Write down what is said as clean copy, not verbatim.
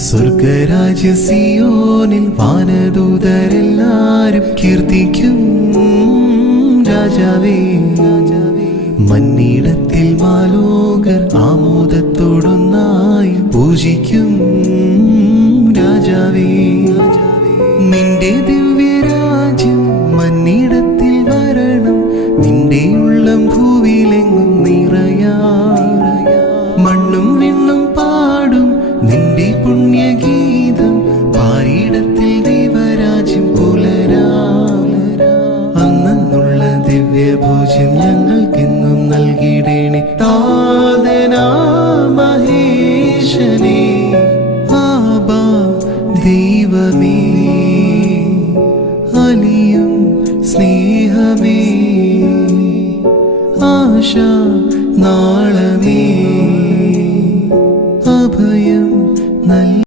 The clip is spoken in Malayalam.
സ്വർഗരാജ്യ സിയോനിൽ വാനദൂതരെല്ലാരും കീർത്തിക്കും രാജാവേ. മന്നിടത്തിൽ മാലോകർ ആമോദത്തോടൊന്നായി പൂജിക്കും രാജാവേ. നിന്റെ ദിവ്യരാജ്യം മന്നിടത്തിൽ വരണം, നിന്റെ ഉള്ളം ഭൂവിലെങ്ങും നിറയാ. മണ്ണും വിണ്ണും പാടും നിന്റെ പുണ്യഗീതം, പാരിടത്തിൽ ദൈവരാജ്യം പുലരാ. അന്നുള്ള ദിവ്യഭോജ്യം ഞങ്ങൾക്കെന്നും നൽകിടേണേ. താതനാ മഹേശനേ, ആബാ ദൈവമേ, അലിയും സ്നേഹമേ, ആശ നാളമേ.